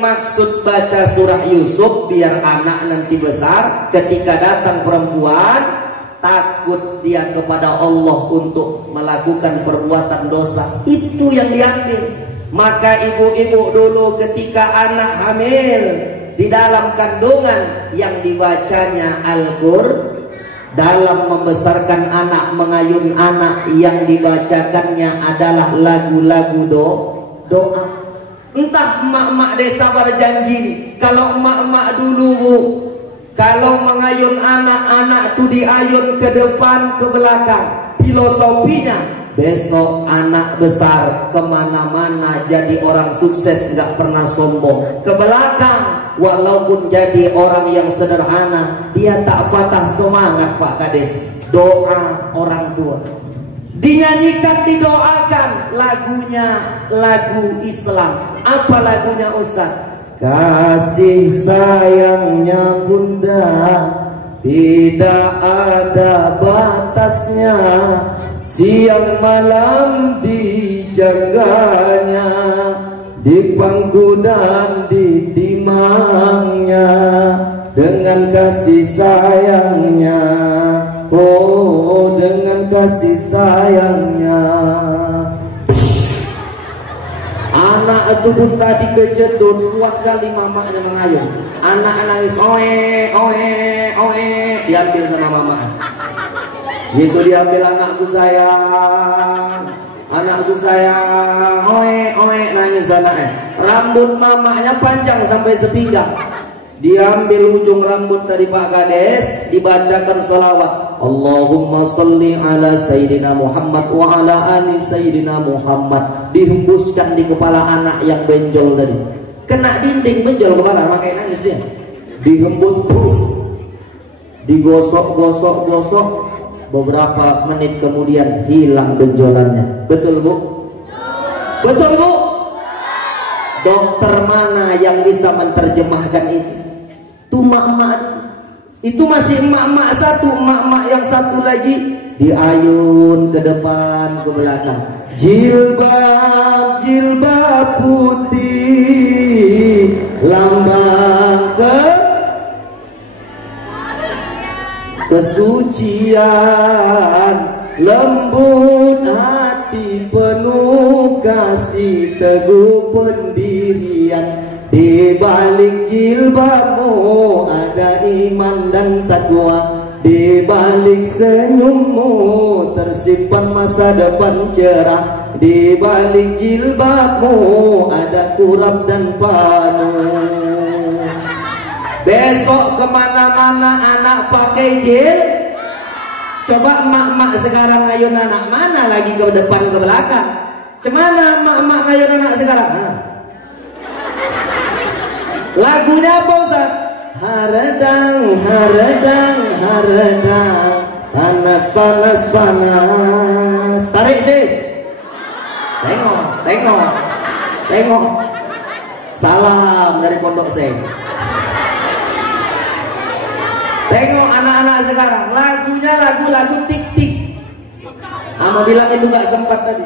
maksud baca surah Yusuf biar anak nanti besar ketika datang perempuan takut dia kepada Allah untuk melakukan perbuatan dosa. Itu yang diambil. Maka ibu-ibu dulu ketika anak hamil di dalam kandungan yang dibacanya Al-Qur'an, dalam membesarkan anak, mengayun anak, yang dibacakannya adalah lagu-lagu doa. Entah emak-emak desa berjanji, kalau emak-emak dulu bu, kalau mengayun anak-anak tuh diayun ke depan ke belakang. Filosofinya besok anak besar kemana-mana jadi orang sukses, nggak pernah sombong. Ke belakang walaupun jadi orang yang sederhana, dia tak patah semangat Pak Kades. Doa orang tua dinyanyikan, didoakan. Lagunya lagu Islam. Apa lagunya Ustaz? Kasih sayangnya bunda tidak ada batasnya, siang malam dijaganya, di pangku dan di timangnya, dengan kasih sayangnya, oh dengan kasih sayangnya. Anak itu pun tadi kejedut, kuat kali mamanya mengayun. Anak nangis, oe, oe, oe, diambil sama mama. Itu diambil anakku sayang, anakku sayang, oe, oe, nangis anaknya. Rambut mamanya panjang sampai sepinggang. Diambil ujung rambut dari Pak Kades, dibacakan sholawat. Allahumma salli ala Sayyidina Muhammad wa ala ali Sayyidina Muhammad. Dihembuskan di kepala anak yang benjol tadi. Kena dinding benjol kepala, makanya nangis dia. Dihembus, digosok-gosok-gosok. Beberapa menit kemudian hilang benjolannya. Betul bu? Betul bu? Dokter mana yang bisa menerjemahkan itu? Itu emak-emak. Itu masih emak-emak satu. Emak-emak yang satu lagi diayun ke depan ke belakang. Jilbab, jilbab putih, lambang kesucian, lembut hati penuh kasih, teguh pendirian. Di balik jilbabmu ada iman dan takwa, di balik senyummu tersimpan masa depan cerah, di balik jilbabmu ada kurab dan panu. Besok kemana-mana anak pakai jil. Coba emak-emak sekarang ngayun anak, mana lagi ke depan ke belakang? Cemana emak-emak ngayun anak sekarang? Lagunya apa Ustaz? Haredang, haredang, haredang, panas, panas, panas. Tarik sis. Tengok, tengok, tengok. Salam dari Pondok Seng. Tengok anak-anak sekarang, lagunya lagu-lagu tik-tik. Mau bilang itu gak sempat tadi.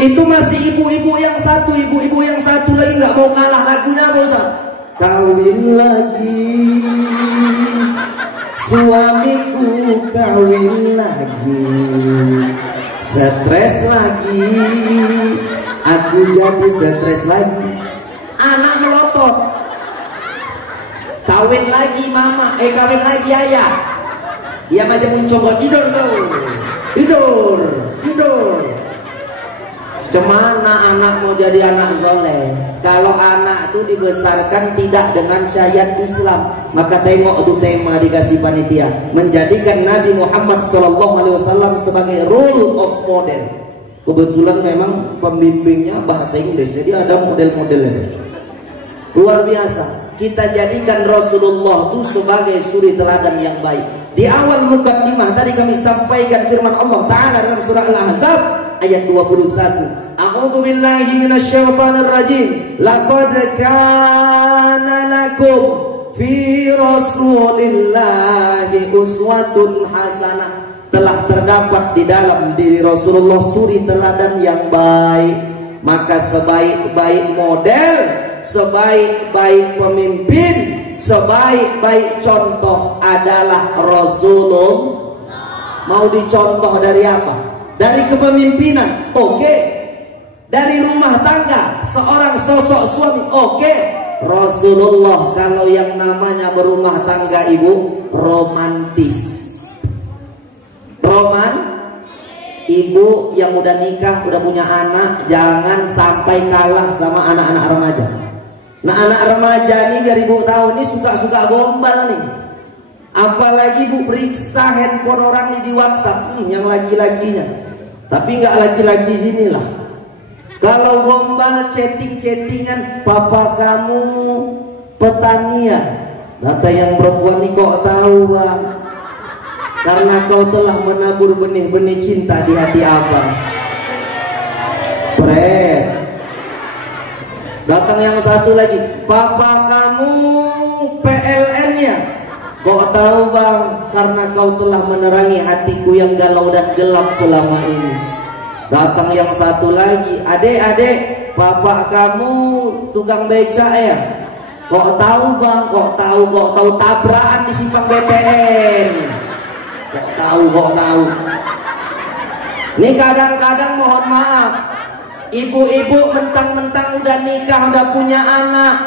Itu masih ibu-ibu yang satu, ibu-ibu yang satu lagi nggak mau kalah. Lagunya apa Ustaz? Kawin lagi, suamiku kawin lagi, stres lagi, aku jadi stres lagi. Anak melotot. Kawin lagi mama, kawin lagi ayah. Dia macam mencoba tidur tuh, tidur, tidur. Cemana anak mau jadi anak soleh? Kalau anak itu dibesarkan tidak dengan syariat Islam, maka tengok itu tema dikasih panitia, menjadikan Nabi Muhammad SAW sebagai role of model. Kebetulan memang pembimbingnya bahasa Inggris, jadi ada model-modelnya. Luar biasa. Kita jadikan Rasulullah itu sebagai suri teladan yang baik. Di awal mukaddimah tadi kami sampaikan firman Allah Ta'ala dalam surah Al-Ahzab ayat 21. A'udzu billahi minasyaitonir rajim. Laqad kana lakum fi Rasulillahi uswatun hasanah. Telah terdapat di dalam diri Rasulullah suri teladan yang baik. Maka sebaik-baik model sebaik-baik pemimpin, sebaik-baik contoh adalah Rasulullah. Mau dicontoh dari apa? Dari kepemimpinan, oke. Dari rumah tangga, seorang sosok suami, oke. Rasulullah kalau yang namanya berumah tangga ibu, romantis. Ibu yang udah nikah, udah punya anak, jangan sampai kalah sama anak-anak remaja. Nah, anak remaja nih biar ibu tahu, ini suka-suka gombal nih. Apalagi bu periksa handphone orang nih di WhatsApp, yang laki-lakinya. Tapi nggak laki-laki sinilah. Kalau gombal chatting-chattingan, papa kamu petani ya. Kata yang perempuan nih, kok tahu bang? Karena kau telah menabur benih-benih cinta di hati abang. Pret. Datang yang satu lagi, papa kamu PLN ya. Kok tahu bang? Karena kau telah menerangi hatiku yang galau dan gelap selama ini. Datang yang satu lagi, adek, papa kamu tukang beca ya. Kok tahu bang? Kok tahu tabrakan di simpang BTN. Kok tahu. Nih kadang-kadang mohon maaf, ibu-ibu mentang-mentang udah nikah, udah punya anak,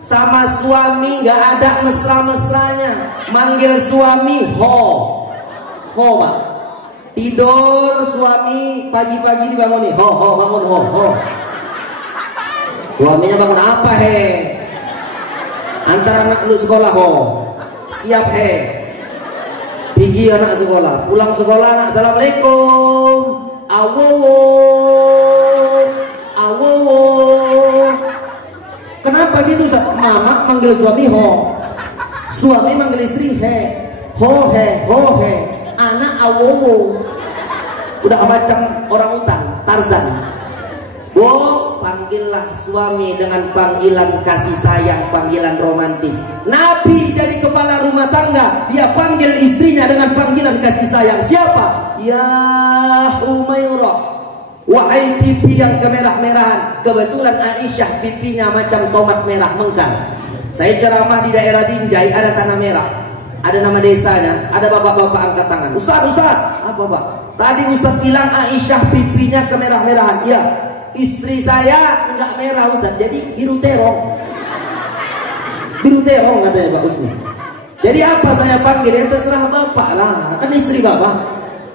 sama suami nggak ada mesra-mesranya, manggil suami ho pak. Tidur suami pagi-pagi dibangun nih, ho bangun ho. Suaminya bangun apa he? Antar anak lu sekolah ho, siap he. Pergi anak sekolah, pulang sekolah anak assalamualaikum, awowo. Kenapa gitu Ustaz? Mama manggil suami ho, suami manggil istri he, ho he, anak awowo. Udah macam orang hutan, Tarzan. Bu, panggillah suami dengan panggilan kasih sayang, panggilan romantis. Nabi jadi kepala rumah tangga, dia panggil istrinya dengan panggilan kasih sayang. Siapa? Ya Umairah, wahai pipi yang kemerah-merahan. Kebetulan Aisyah pipinya macam tomat merah mengkal. Saya ceramah di daerah Binjai, ada tanah merah, ada nama desanya, ada bapak-bapak angkat tangan. Ustaz, apa pak? Tadi Ustaz bilang Aisyah pipinya kemerah-merahan. Iya. Istri saya nggak merah Ustaz, jadi biru terong katanya Pak Usni. Jadi apa saya panggil? Ya terserah bapak lah, kan istri bapak.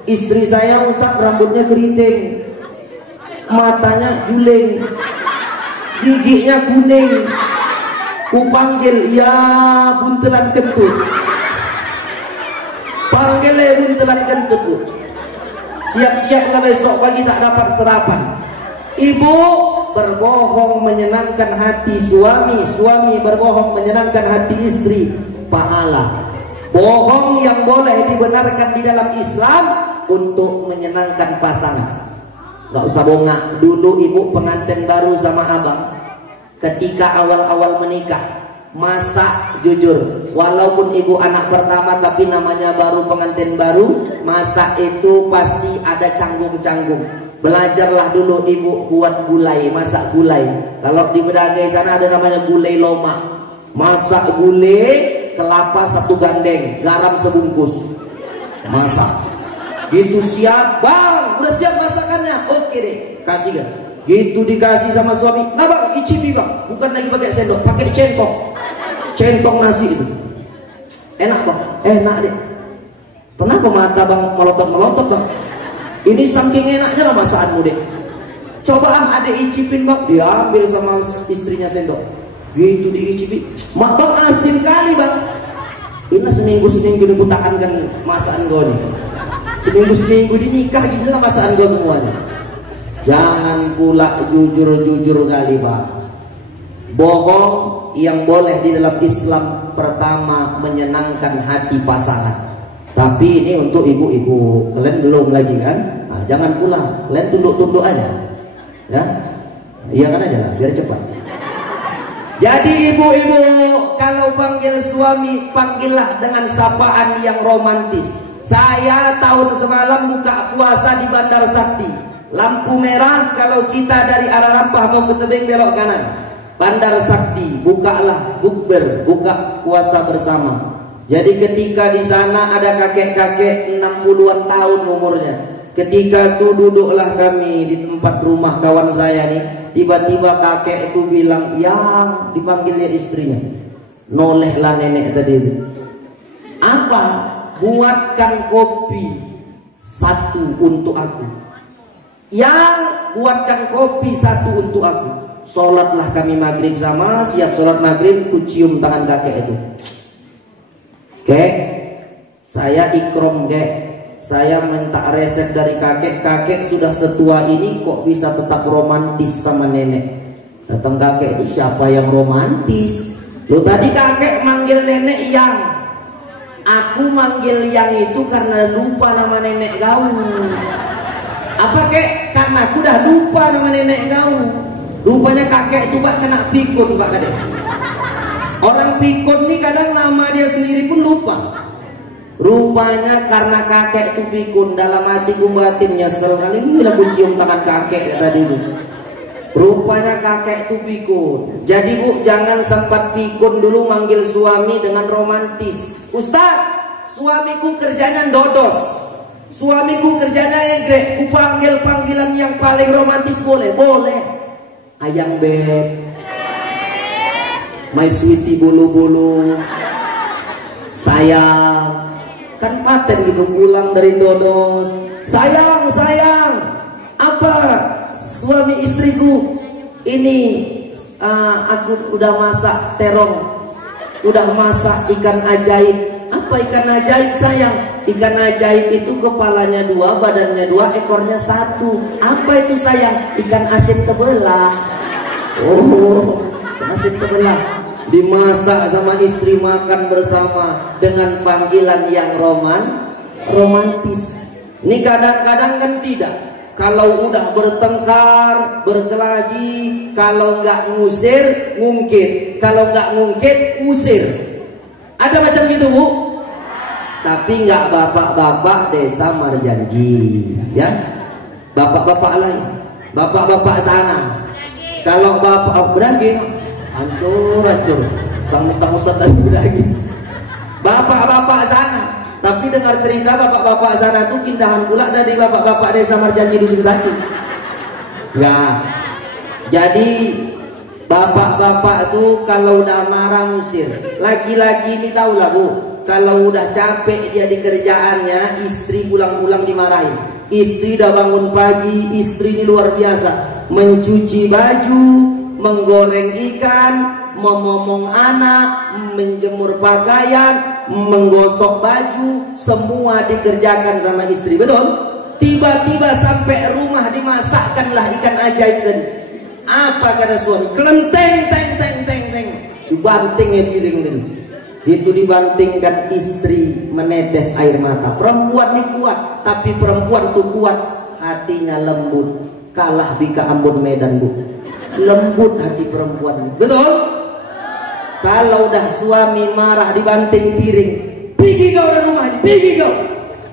Istri saya Ustaz rambutnya keriting, matanya juling, giginya kuning. Ku panggil ya buntelan kentut. Panggil buntelan kentut bu. Siap-siap lah besok pagi tak dapat sarapan. Ibu berbohong menyenangkan hati suami, suami berbohong menyenangkan hati istri, pahala. Bohong yang boleh dibenarkan di dalam Islam untuk menyenangkan pasangan. Gak usah bongak. Dulu ibu pengantin baru sama abang, ketika awal-awal menikah, masak jujur. Walaupun ibu anak pertama tapi namanya baru pengantin baru, masak itu pasti ada canggung-canggung. Belajarlah dulu ibu buat gulai, masak gulai. Kalau di Bedagai sana ada namanya gulai lomak. Masak gulai, kelapa satu gandeng, garam sebungkus. Masak. Gitu siap, bang, udah siap masakannya. Oke deh, kasih kan. Gitu dikasih sama suami. Nah bang, icipi bang. Bukan lagi pakai sendok, pakai centong. Centong nasi itu. Enak bang, enak deh. Kenapa mata bang melotot-melotot bang? Ini saking enaknya lah masakanmu deh. Coba adek icipin bang. Diambil sama istrinya sendok. Gitu diicipin. Mak bang asin kali bang. Ini seminggu dibutakankan masakan gue nih. Seminggu dinikah gini lah masakan gue semuanya. Jangan pula jujur kali bang. Bohong yang boleh di dalam Islam pertama menyenangkan hati pasangan. Tapi ini untuk ibu-ibu, kalian belum lagi kan? Nah, jangan pulang, kalian tunduk-tunduk aja, ya, iya kan aja lah, biar cepat. Jadi ibu-ibu kalau panggil suami, panggillah dengan sapaan yang romantis. Saya tahun semalam buka puasa di Bandar Sakti, lampu merah kalau kita dari arah Rampah mau ke tebing belok kanan. Bandar Sakti, bukalah bukber, buka puasa bersama. Jadi ketika di sana ada kakek-kakek 60-an tahun umurnya. Ketika itu duduklah kami di tempat rumah kawan saya nih. Tiba-tiba kakek itu bilang, yang dipanggilnya istrinya. Nolehlah nenek tadi itu. Apa? Buatkan kopi satu untuk aku. Yang buatkan kopi satu untuk aku. Sholatlah kami maghrib sama, siap sholat maghrib, ku cium tangan kakek itu. Kek, saya ikrom kek, saya minta resep dari kakek. Kakek sudah setua ini kok bisa tetap romantis sama nenek. Datang kakek itu, siapa yang romantis? Lo tadi kakek manggil nenek yang, aku manggil yang itu karena lupa nama nenek kau. Apa kek? Karena aku udah lupa nama nenek kau. Rupanya kakek itu Pak kena pikun Pak Kades. Orang pikun nih kadang nama dia sendiri pun lupa. Rupanya karena kakek itu pikun, dalam hatiku batin nyesel kali ini aku cium tangan kakek tadi itu. Rupanya kakek itu pikun. Jadi Bu, jangan sempat pikun dulu manggil suami dengan romantis. Ustaz, suamiku kerjanya dodos, suamiku kerjanya egrek, ku panggil panggilan yang paling romantis boleh? Boleh. Ayang beb, my sweetie bulu-bulu, sayang, kan paten gitu pulang dari dodos. Sayang, sayang, apa suami istriku ini, aku udah masak terong, udah masak ikan ajaib. Apa ikan ajaib sayang? Ikan ajaib itu kepalanya 2, badannya 2, ekornya 1. Apa itu sayang? Ikan asin tebelah. Oh, ikan asin tebelah. Dimasak sama istri, makan bersama dengan panggilan yang romantis. Ini kadang-kadang kan tidak. Kalau udah bertengkar, berkelahi, kalau nggak ngusir, ngungkit. Kalau nggak ngungkit, ngusir. Ada macam gitu Bu? Tapi nggak bapak-bapak desa Marjanji, ya. Bapak-bapak lain, bapak-bapak sana. Kalau bapak beragin, hancur. Tang Ustaz tadi beragin. Bapak-bapak sana. Tapi dengar cerita bapak-bapak sana tuh pindahan pula dari bapak-bapak desa Marjanji Dusun 1. Nggak. Jadi bapak-bapak tuh kalau udah marah ngusir. Laki-laki ini tahu lah Bu. Kalau udah capek dia di kerjaannya, istri pulang-pulang dimarahin. Istri udah bangun pagi, istri ini luar biasa. Mencuci baju, menggoreng ikan, memomong anak, menjemur pakaian, menggosok baju, semua dikerjakan sama istri. Betul? Tiba-tiba sampai rumah dimasakkanlah ikan ajaib tadi. Apa kata suami? Kelenteng, teng. Dibantingnya piring tadi. Itu dibantingkan, istri menetes air mata. Perempuan ini kuat, tapi perempuan tuh kuat, hatinya lembut. Kalah bika Ambon Medan Bu. Lembut hati perempuan. Betul? Kalau udah suami marah dibanting piring, pergi kau dari rumah ini, pergi kau.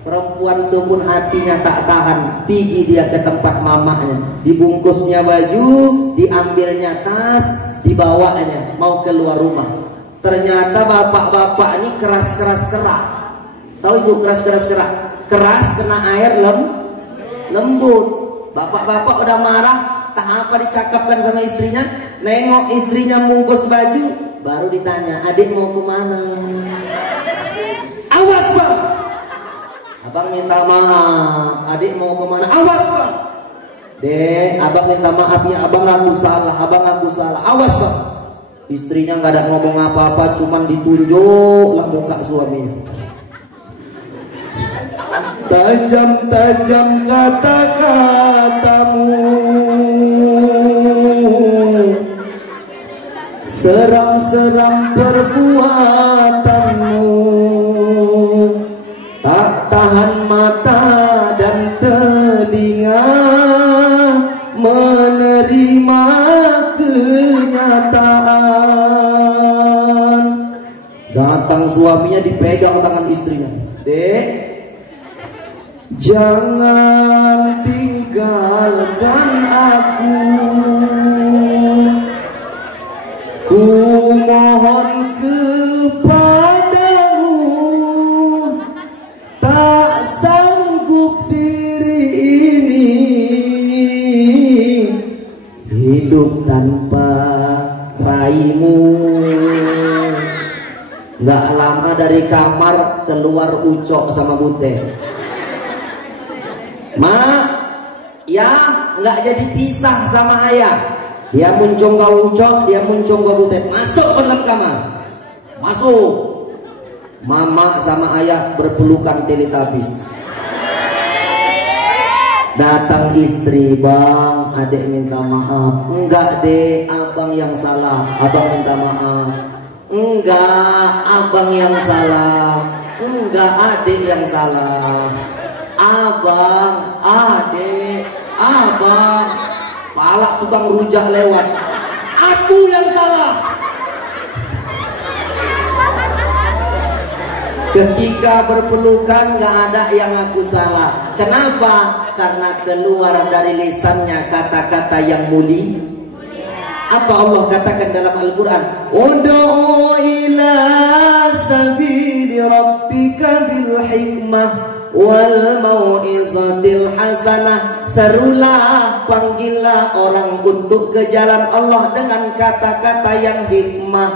Perempuan tuh pun hatinya tak tahan, pergi dia ke tempat mamanya. Dibungkusnya baju, diambilnya tas, dibawanya mau keluar rumah. Ternyata bapak-bapak ini keras-keras kerak. Tahu Ibu keras-keras kerak? Keras kena air lembut. Bapak-bapak udah marah, tak apa dicakapkan sama istrinya. Nengok istrinya mungkus baju, baru ditanya, adik mau kemana? Awas Bang, abang minta maaf. Adik mau kemana? Awas Bang. Dek, abang minta maaf ya, abang aku salah. Awas Bang. Istrinya nggak ada ngomong apa-apa, cuman ditunjuklah muka suaminya. Tajam-tajam kata-katamu, seram-seram perbuatanmu, tak tahan mata dan telinga menerima kenyataan. Datang suaminya dipegang tangan istrinya. Dek, jangan tinggalkan aku, dari kamar keluar Ucok sama Bute. Mak, ya nggak jadi pisah sama ayah. Dia muncung ke Ucok, dia muncung ke Bute. Masuk ke dalam kamar. Masuk. Mama sama ayah berpelukan Teletubbies. Datang istri, bang, adik minta maaf. Enggak deh, abang yang salah. Abang minta maaf. Enggak, abang yang salah. Enggak, adik yang salah. Abang, adik, abang. Palak tukang rujak lewat. Aku yang salah. Ketika berpelukan gak ada yang aku salah. Kenapa? Karena keluar dari lisannya kata-kata yang mulia. Apa Allah katakan dalam Al-Quran? Ud'u ila sabili rabbika bil hikmah wal mau'izatil hasanah. Serulah, panggillah orang untuk ke jalan Allah dengan kata-kata yang hikmah,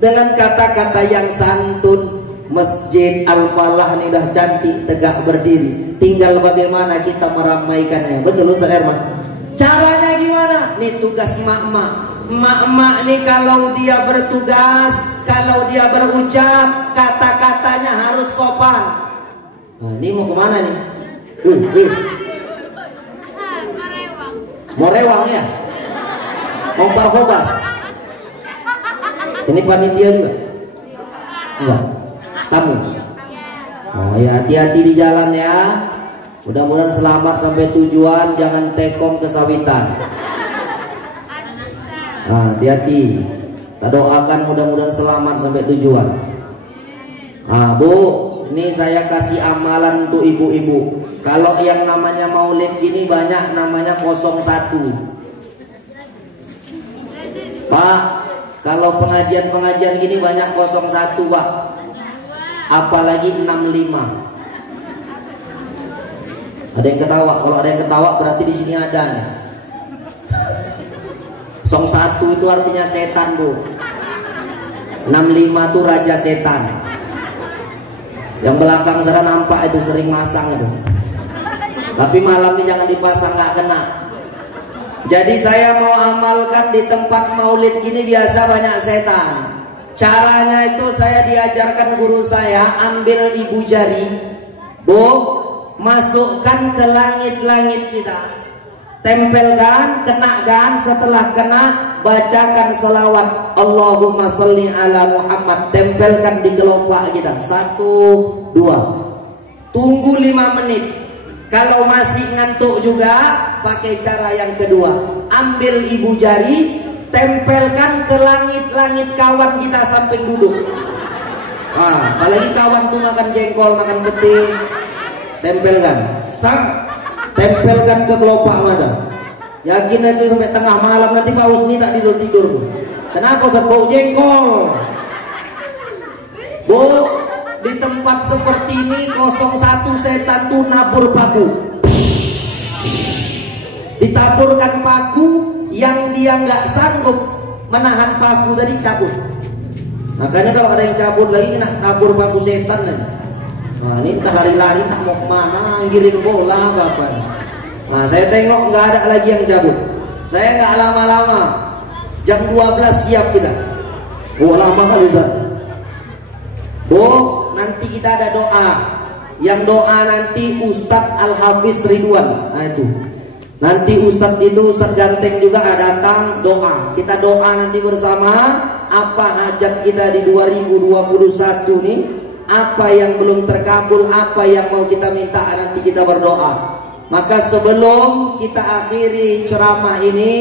dengan kata-kata yang santun. Masjid Al-Falah ini udah cantik tegak berdiri, tinggal bagaimana kita meramaikannya. Betul Ustaz Herman? Caranya gimana? Nih tugas emak-emak. Emak-emak nih kalau dia bertugas, kalau dia berucap, kata-katanya harus sopan. Nah, ini mau kemana nih? Mau rewang ya? Mau barhobas? Ini panitia juga? Enggak. Tamu. Oh ya, hati-hati di jalan ya. Mudah-mudahan selamat sampai tujuan, jangan tekong kesawitan. Nah, hati-hati. Kita doakan mudah-mudahan selamat sampai tujuan. Nah, Bu, ini saya kasih amalan untuk ibu-ibu. Kalau yang namanya maulid gini banyak namanya 01. Pak, kalau pengajian-pengajian gini banyak 01, Pak. Apalagi 65. Ada yang ketawa. Kalau ada yang ketawa berarti di sini ada nih. 01 itu artinya setan, Bu. 65 itu raja setan. Yang belakang sana nampak itu sering masang itu. Tapi malam ini jangan dipasang, nggak kena. Jadi saya mau amalkan di tempat maulid gini biasa banyak setan. Caranya itu saya diajarkan guru saya, ambil ibu jari, Bu, masukkan ke langit-langit kita, tempelkan, kenakan, setelah kena bacakan selawat Allahumma sholli ala Muhammad, tempelkan di kelopak kita. 1, 2. Tunggu 5 menit. Kalau masih ngantuk juga pakai cara yang kedua, ambil ibu jari, tempelkan ke langit-langit kawan kita samping duduk. Nah, apalagi kawan tuh makan jengkol, makan peti, tempelkan. Tempelkan ke kelopak mata. Yakin aja sampai tengah malam nanti Pak Husni tak tidur tuh. Kenapa Ustaz? Bau jengkol. Bu, di tempat seperti ini 01 setan tuh nabur paku. Ditaburkan paku, yang dia nggak sanggup menahan paku tadi cabut. Makanya kalau ada yang cabut lagi kena tabur paku setan nih. Nah, ini entah lari-lari tak mau kemana, giring bola bapak. Nah, saya tengok nggak ada lagi yang cabut. Saya nggak lama-lama, jam 12 siap kita. Oh, lama kali Ustaz. Bu, nanti kita ada doa. Yang doa nanti Ustadz Al-Hafiz Ridwan. Nah itu. Nanti Ustadz itu, Ustadz Ganteng juga datang doa. Kita doa nanti bersama. Apa hajat kita di 2021 nih, apa yang belum terkabul, apa yang mau kita minta, nanti kita berdoa. Maka sebelum kita akhiri ceramah ini,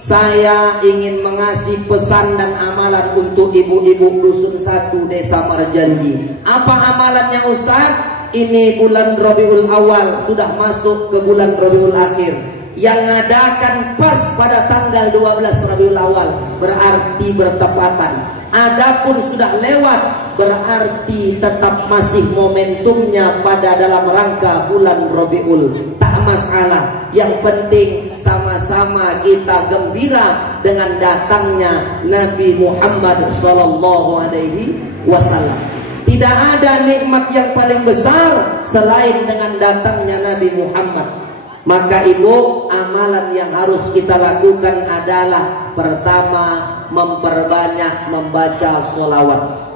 saya ingin mengasih pesan dan amalan untuk ibu-ibu Dusun 1 Desa Marjanji. Apa amalannya Ustadz? Ini bulan Rabiul Awal, sudah masuk ke bulan Rabiul Akhir. Yang ngadakan pas pada tanggal 12 Rabiul Awal berarti bertepatan. Adapun sudah lewat berarti tetap masih momentumnya pada dalam rangka bulan Rabiul. Tak masalah. Yang penting sama-sama kita gembira dengan datangnya Nabi Muhammad SAW. Tidak ada nikmat yang paling besar selain dengan datangnya Nabi Muhammad. Maka itu amalan yang harus kita lakukan adalah pertama, memperbanyak membaca sholawat.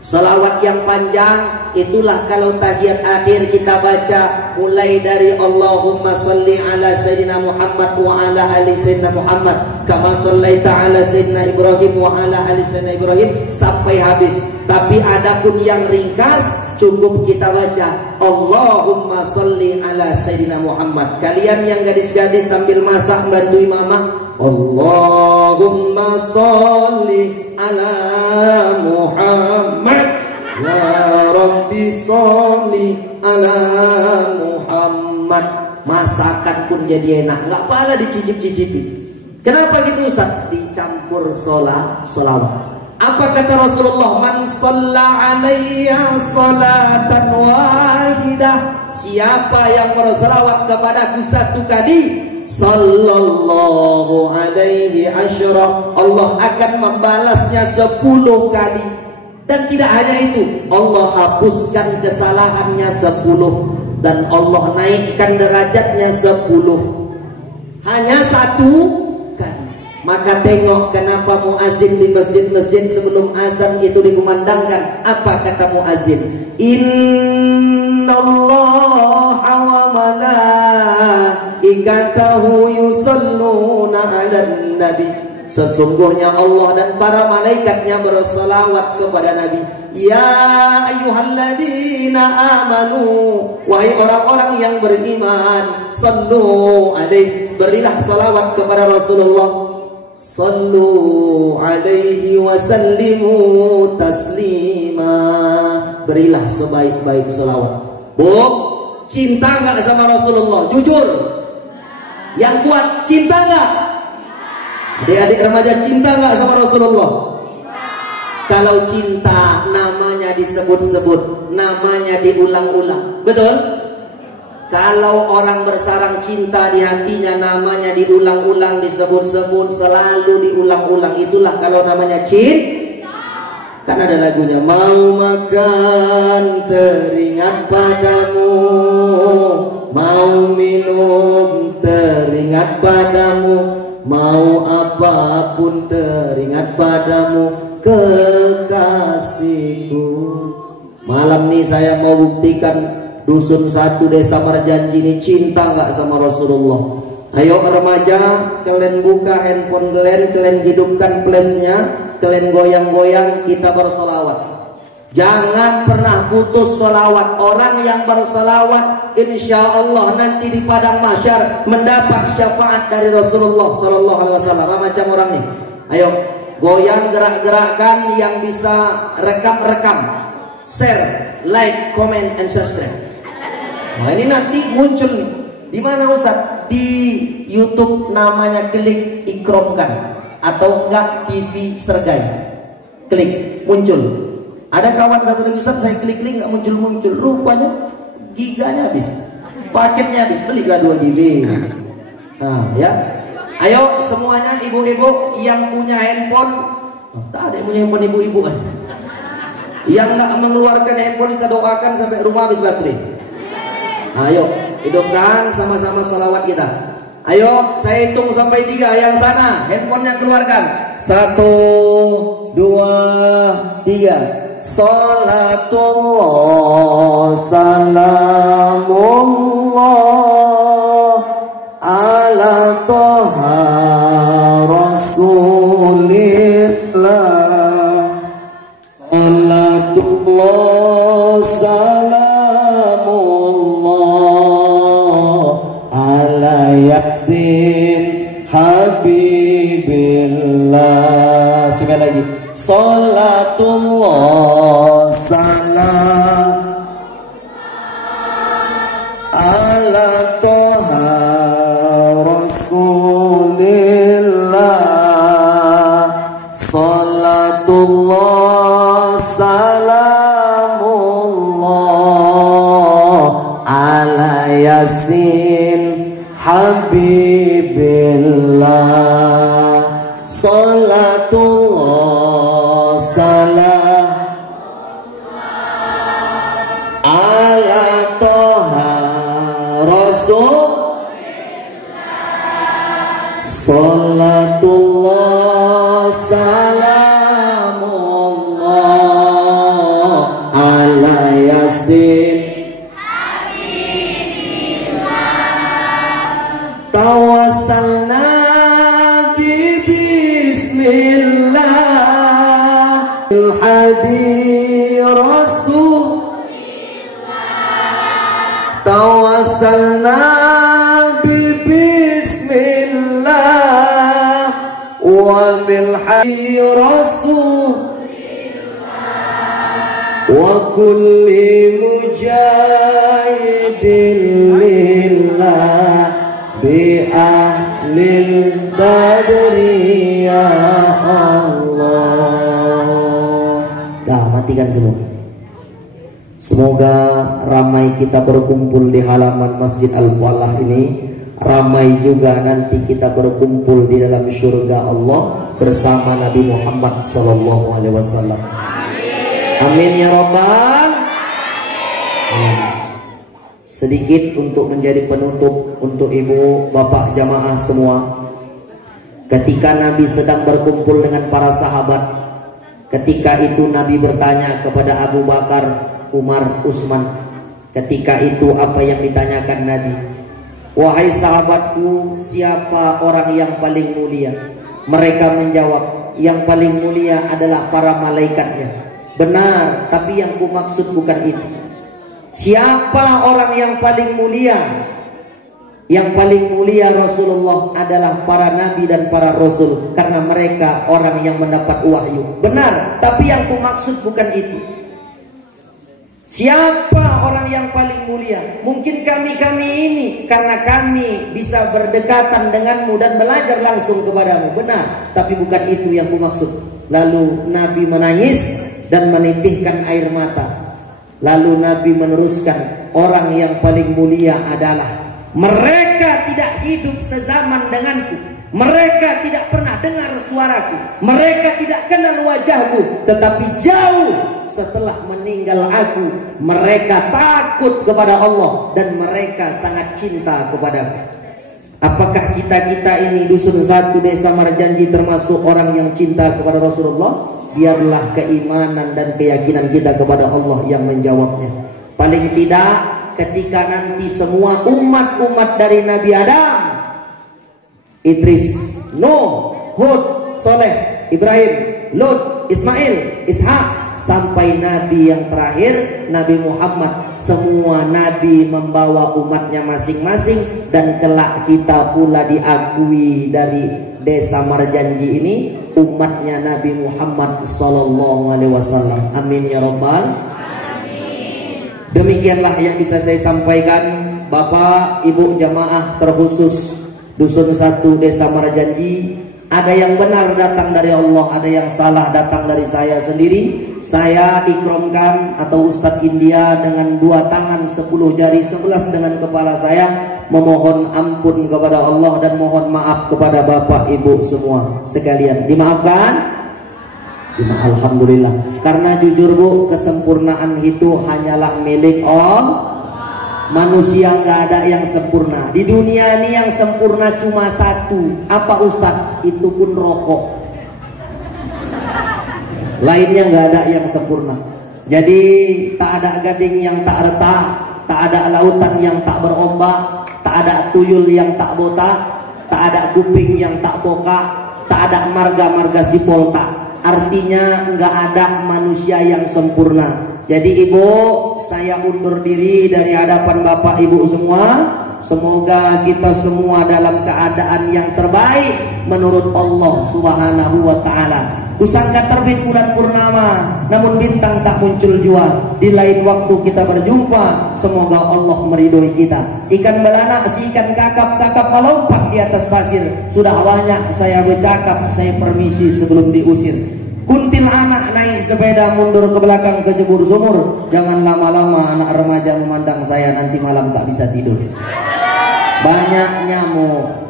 Sholawat yang panjang itulah kalau tahiyat akhir kita baca mulai dari Allahumma salli ala Sayyidina Muhammad wa ala ali Sayyidina Muhammad kama sallaita ala Sayyidina Ibrahim wa ala ali Sayyidina Ibrahim sampai habis. Tapi adapun yang ringkas cukup kita baca Allahumma salli ala Sayyidina Muhammad. Kalian yang gadis-gadis sambil masak bantu mama, Allahumma salli ala Muhammad ya Rabbi salli ala Muhammad. Masakan pun jadi enak, nggak pala dicicip-cicipi. Kenapa gitu Ustaz? Dicampur sholawat. Apa kata Rasulullah? Man shalla alayya salatan wahidah, siapa yang berselawat kepadaku satu kali, sallallahu alaihi asyra, Allah akan membalasnya 10 kali. Dan tidak hanya itu, Allah hapuskan kesalahannya 10 dan Allah naikkan derajatnya 10. Hanya 1 kali. Maka tengok kenapa muazin di masjid-masjid sebelum azan itu dikumandangkan. Apa kata muazin? Innallaha wa malaikatahu yusalluna 'alan nabi. Sesungguhnya Allah dan para malaikatnya berselawat kepada Nabi. Ya ayyuhalladzina amanu, wahai orang-orang yang beriman, sallu alaihi, berilah salawat kepada Rasulullah. Sallu alaihi wa sallimu taslima, berilah sebaik-baik salawat. Bu, cinta nggak sama Rasulullah? Jujur. Yang kuat cinta nggak? Adik-adik remaja cinta nggak sama Rasulullah? Kalau cinta namanya disebut-sebut, namanya diulang-ulang, betul? Kalau orang bersarang cinta di hatinya, namanya diulang-ulang, disebut-sebut, selalu diulang-ulang. Itulah kalau namanya cinta. Kan ada lagunya, mau makan teringat padamu, mau minum teringat padamu, mau apapun teringat padamu, kekasihku. Malam ini saya mau buktikan Dusun 1 Desa Marjanji ini cinta nggak sama Rasulullah. Ayo remaja, kalian buka handphone kalian hidupkan flashnya, kalian goyang-goyang, kita bersolawat. Jangan pernah putus solawat. Orang yang bersolawat, insya Allah nanti di padang mahsyar mendapat syafaat dari Rasulullah Sallallahu Alaihi Wasallam. Macam orang nih, ayo goyang, gerak-gerakkan, yang bisa rekam, share, like, comment, and subscribe. Nah ini nanti muncul di mana Ustaz? Di YouTube namanya klik ikromkan atau enggak TV Sergai. Klik muncul. Ada kawan satu lagi Ustaz, saya klik-klik enggak muncul. Rupanya giganya habis. Paketnya habis, belilah 2 GB. Nah, ya. Ayo semuanya ibu-ibu yang punya handphone. Oh, tak ada yang punya handphone ibu-ibu kan. Yang enggak mengeluarkan handphone kita doakan sampai rumah habis baterai. Ayo, hidupkan sama-sama salawat kita. Ayo, saya hitung sampai 3. Yang sana, handphonenya keluarkan. 1, 2, 3. Salatullah, salamullah ala toha rasulillah. Salatullah, salamullah ala yasin habibillah. Sekali lagi, salatullah salam ala toha rasulillah. Salatullah salamullah ala yasin habibillah. Salatullah salam Salatullah salamullah ala yasin tawassalna bi bismillah hadi rasulillah tawassalna bi bismillah wa bil hadi rasulillah wa kulli mujahidin lillah bi ahlil badri ya Allah. Dah, matikan semua. Semoga ramai kita berkumpul di halaman Masjid Al-Falah ini, ramai juga nanti kita berkumpul di dalam surga Allah bersama Nabi Muhammad sallallahu alaihi wasallam. Amin ya rabbal alamin. Sedikit untuk menjadi penutup untuk ibu bapak jamaah semua. Ketika Nabi sedang berkumpul dengan para sahabat, ketika itu Nabi bertanya kepada Abu Bakar, Umar, Utsman. Ketika itu apa yang ditanyakan Nabi? Wahai sahabatku, siapa orang yang paling mulia? Mereka menjawab, yang paling mulia adalah para malaikatnya. Benar, tapi yang ku maksud bukan itu. Siapa orang yang paling mulia? Yang paling mulia Rasulullah adalah para nabi dan para rasul, karena mereka orang yang mendapat wahyu. Benar, tapi yang ku maksud bukan itu. Siapa orang yang paling mulia? Mungkin kami ini, karena kami bisa berdekatan denganmu dan belajar langsung kepadamu. Benar, tapi bukan itu yang ku maksud. Lalu Nabi menangis dan menitihkan air mata. Lalu Nabi meneruskan, orang yang paling mulia adalah mereka tidak hidup sezaman denganku, mereka tidak pernah dengar suaraku, mereka tidak kenal wajahku, tetapi jauh setelah meninggal aku, mereka takut kepada Allah dan mereka sangat cinta kepadaku. Apakah kita ini dusun 1 desa Marjanji termasuk orang yang cinta kepada Rasulullah? Biarlah keimanan dan keyakinan kita kepada Allah yang menjawabnya. Paling tidak ketika nanti semua umat dari Nabi Adam, Idris, Nuh, Hud, Soleh, Ibrahim, Lut, Ismail, Ishak, sampai Nabi yang terakhir Nabi Muhammad, semua Nabi membawa umatnya masing-masing, dan kelak kita pula diakui dari desa Marjanji ini umatnya Nabi Muhammad sallallahu alaihi wasallam. Amin ya rabbal alamin. Demikianlah yang bisa saya sampaikan, Bapak Ibu jamaah terkhusus dusun 1 desa Marjanji. Ada yang benar datang dari Allah, ada yang salah datang dari saya sendiri. Saya ikromkan atau Ustadz India dengan 2 tangan 10 jari 11 dengan kepala saya, memohon ampun kepada Allah dan mohon maaf kepada Bapak Ibu semua sekalian. Dimaafkan? Alhamdulillah. Karena jujur Bu, kesempurnaan itu hanyalah milik Allah. Manusia nggak ada yang sempurna. Di dunia ini yang sempurna cuma 1. Apa Ustadz? Itu pun rokok. Lainnya nggak ada yang sempurna. Jadi tak ada gading yang tak retak, tak ada lautan yang tak berombak, tak ada tuyul yang tak botak, tak ada kuping yang tak pokak, tak ada marga-marga sipol tak. Artinya nggak ada manusia yang sempurna. Jadi Ibu, saya undur diri dari hadapan Bapak Ibu semua. Semoga kita semua dalam keadaan yang terbaik menurut Allah Subhanahu wa ta'ala. Kusangka terbit bulan purnama, namun bintang tak muncul jua. Di lain waktu kita berjumpa, semoga Allah meridhoi kita. Ikan belanak si ikan kakap melompat di atas pasir. Sudah banyak saya bercakap, saya permisi sebelum diusir. Kuntil anak naik sepeda mundur ke belakang kejebur sumur. Jangan lama-lama anak remaja memandang saya, nanti malam tak bisa tidur. Banyak nyamuk.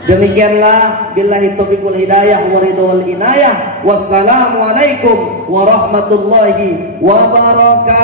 Demikianlah, billahi taufiq wal hidayah wa ridha wal inayah. Wassalamualaikum warahmatullahi wabarakatuh.